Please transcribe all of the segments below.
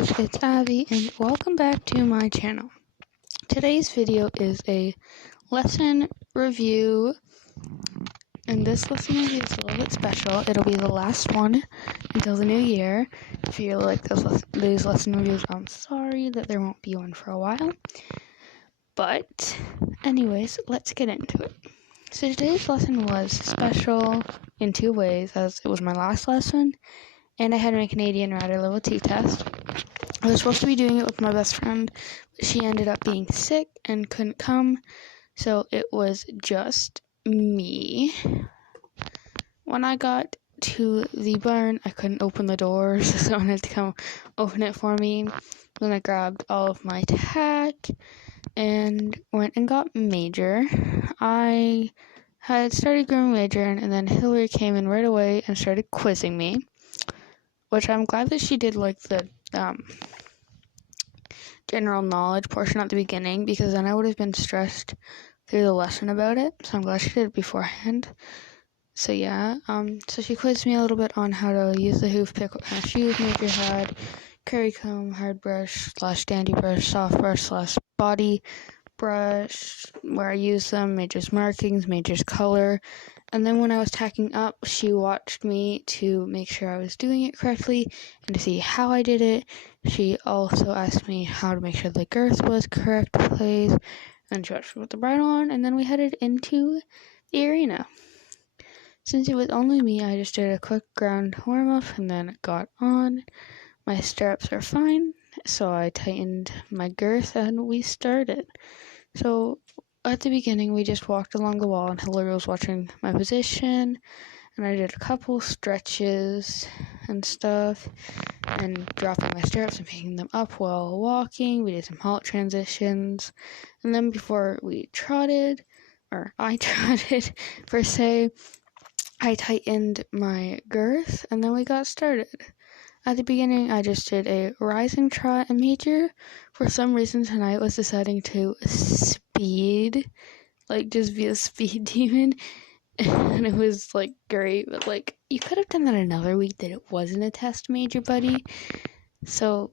guys, it's Abby and welcome back to my channel. Today's video is a lesson review, and this lesson review is a little bit special. It'll be the last one until the new year. If you like these lesson reviews, I'm sorry that there won't be one for a while. But anyways, let's get into it. So today's lesson was special in two ways, as it was my last lesson and I had my Canadian Rider Level 2 test. I was supposed to be doing it with my best friend, but she ended up being sick and couldn't come, so it was just me. When I got to the barn, I couldn't open the doors, so someone had to come open it for me. Then I grabbed all of my tack and went and got Major. I had started growing Major, and then Hillary came in right away and started quizzing me, which I'm glad that she did like the general knowledge portion at the beginning, because then I would have been stressed through the lesson about it. So I'm glad she did it beforehand. So yeah, so she quizzed me a little bit on how to use the hoof pick, what kind of shoes Major had, curry comb, hard brush / dandy brush, soft brush / body brush, where I use them, Major's markings, Major's color. And then when I was tacking up, she watched me to make sure I was doing it correctly and to see how I did it. She also asked me how to make sure the girth was correct place, and she watched me put the bridle on, and then we headed into the arena. Since it was only me, I just did a quick ground warm-up and then got on. My stirrups are fine, so I tightened my girth and we started. So at the beginning, we just walked along the wall and Hillary was watching my position, and I did a couple stretches and stuff, and dropping my stirrups and picking them up while walking. We did some halt transitions, and then before we trotted, or I trotted per se, I tightened my girth, and then we got started. At the beginning, I just did a rising trot, and Major, for some reason tonight, was deciding to speed, like just be a speed demon, and it was like great, but like you could have done that another week that it wasn't a test, Major buddy. So,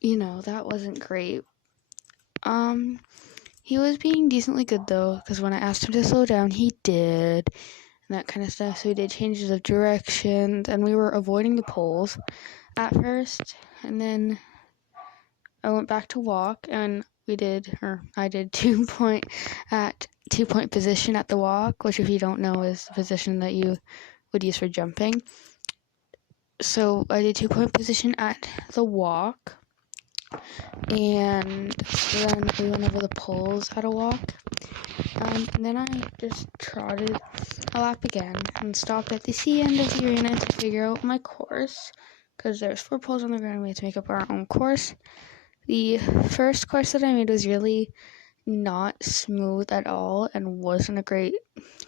that wasn't great. He was being decently good though, because when I asked him to slow down, he did. That kind of stuff. So we did changes of directions, and we were avoiding the poles at first, and then I went back to walk, and I did 2 point at 2 point position at the walk, which if you don't know is the position that you would use for jumping. So I did 2 point position at the walk, and then we went over the poles at a walk. And then I just trotted a lap again and stopped at the C end of the arena to figure out my course, because there's 4 poles on the ground. We had to make up our own course. The first course that I made was really not smooth at all and wasn't a great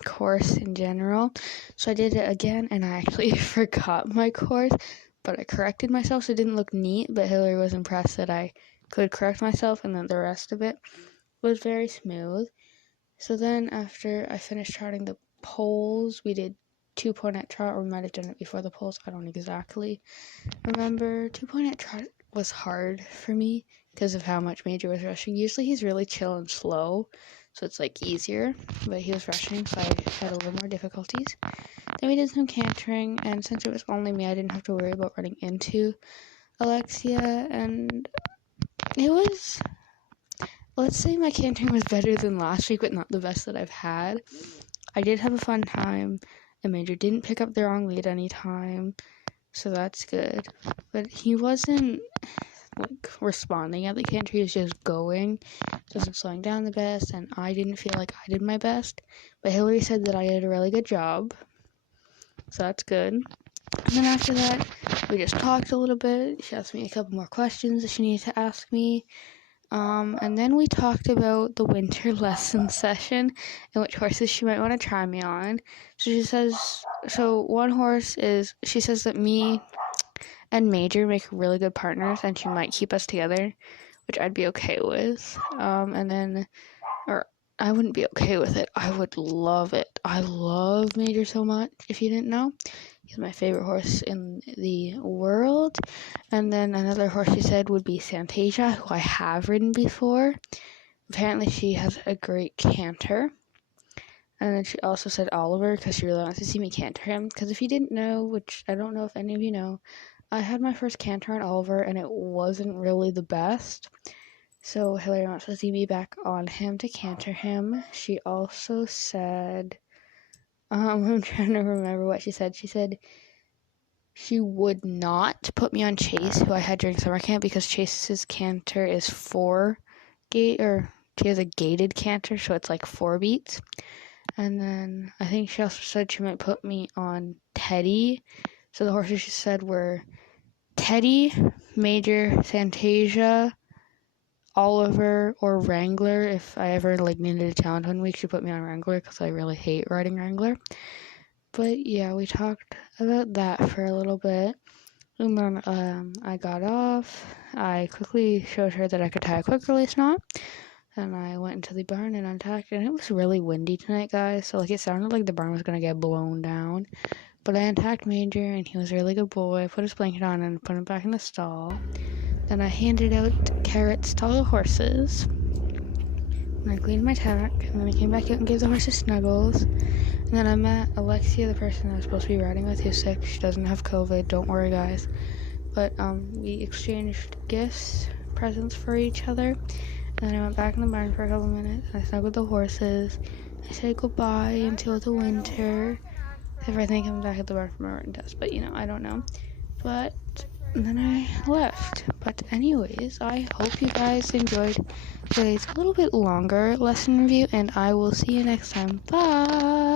course in general. So I did it again, and I actually forgot my course, but I corrected myself, so it didn't look neat, but Hillary was impressed that I could correct myself, and then the rest of it was very smooth. So then after I finished trotting the poles, we did 2 point trot, or we might have done it before the poles. I don't exactly remember. 2 point trot was hard for me because of how much Major was rushing. Usually he's really chill and slow, so it's like easier, but he was rushing, so I had a little more difficulties. Then we did some cantering, and since it was only me, I didn't have to worry about running into Alexia, and it was... Let's say my cantering was better than last week, but not the best that I've had. I did have a fun time, and Major didn't pick up the wrong lead anytime, so that's good. But he wasn't, responding at the canter. He was just going, wasn't slowing down the best, and I didn't feel like I did my best. But Hillary said that I did a really good job, so that's good. And then after that, we just talked a little bit. She asked me a couple more questions that she needed to ask me. And then we talked about the winter lesson session and which horses she might want to try me on. So one horse she says that me and Major make really good partners, and she might keep us together, which I'd be okay with. Or I wouldn't be okay with it. I would love it. I love Major so much, if you didn't know. He's my favorite horse in the world. And then another horse she said would be Santasia, who I have ridden before. Apparently she has a great canter. And then she also said Oliver, because she really wants to see me canter him. Because if you didn't know, which I don't know if any of you know, I had my first canter on Oliver, and it wasn't really the best. So Hillary wants to see me back on him to canter him. She also said, I'm trying to remember what she said. She said she would not put me on Chase, who I had during summer camp, because Chase's canter is 4 gate, or she has a gated canter, so it's like 4 beats. And then I think she also said she might put me on Teddy. So the horses she said were Teddy, Major, Santasia, Oliver, or Wrangler. If I ever needed a challenge one week, she put me on Wrangler because I really hate riding Wrangler. But yeah, we talked about that for a little bit. And then I got off. I quickly showed her that I could tie a quick release knot. And I went into the barn and untacked, and it was really windy tonight, guys. So it sounded like the barn was gonna get blown down. But I untacked Major, and he was a really good boy. I put his blanket on and put him back in the stall. Then I handed out carrots to all the horses. And I cleaned my tack, and then I came back out and gave the horses snuggles. And then I met Alexia, the person I was supposed to be riding with, who's sick. She doesn't have COVID, don't worry, guys. But we exchanged gifts, presents for each other. And then I went back in the barn for a couple minutes, and I snuggled the horses. I said goodbye until the winter. If I think I'm back at the barn for my written test, but I don't know. But then I left. But anyways, I hope you guys enjoyed today's a little bit longer lesson review, and I will see you next time. Bye!